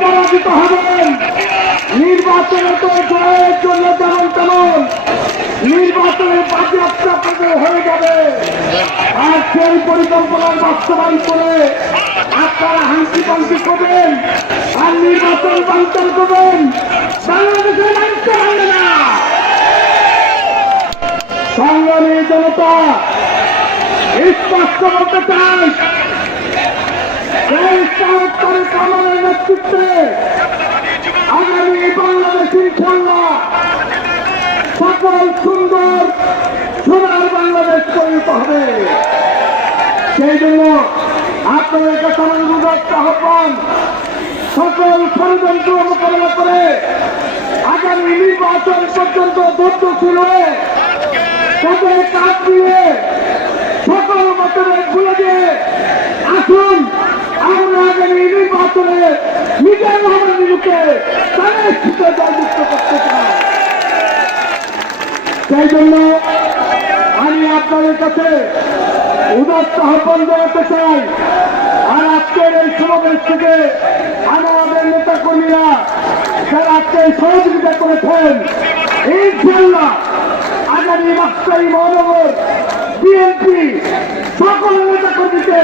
পরাজিত হবেন। নির্বাচনে তো জয়ের জন্য যেমন তেমন নির্বাচনের বাজেয়াপ্ত আপনাদের হয়ে যাবে। আর সেই পরিকল্পনার বাস্তবায়ন করে আপনারা হাঙ্কি পাঙ্কি করবেন আর নির্বাচন বাঞ্চাল করবেন। বাংলাদেশের মানুষ মানবে না। সংগ্রামী জনতা স্পষ্ট বলতে চাই, কামালের নেতৃত্বে আগামী বাংলাদেশ ইনশাআল্লাহ সকল সুন্দর সোনার বাংলাদেশ পরিণত হবে। সেই জন্য আপনাদের কাছে অনুরোধ আহ্বান, সকল ষড়যন্ত্র মোকাবেলা করে আগামী নির্বাচন পর্যন্ত ধৈর্যশীল হয়ে তাদের কাজ দিয়ে সকল মতের ভুলে দিয়ে আসুন আমরা আগামী নির্বাচনে নিজের মহামারীকে তাদের শীতে জয়যুক্ত করতে চাই। সেই জন্য আমি আপনাদের কাছে উদাত্ত আহ্বান জানাতে চাই। আর আজকের এই সমাবেশ থেকে আমাদের নেতা কর্মীরা যারা আজকে সহযোগিতা করেছেন, ইনশাআল্লাহ আগামী রাজশাহী মহানগর বিএনপি সকল নেতা কর্মীকে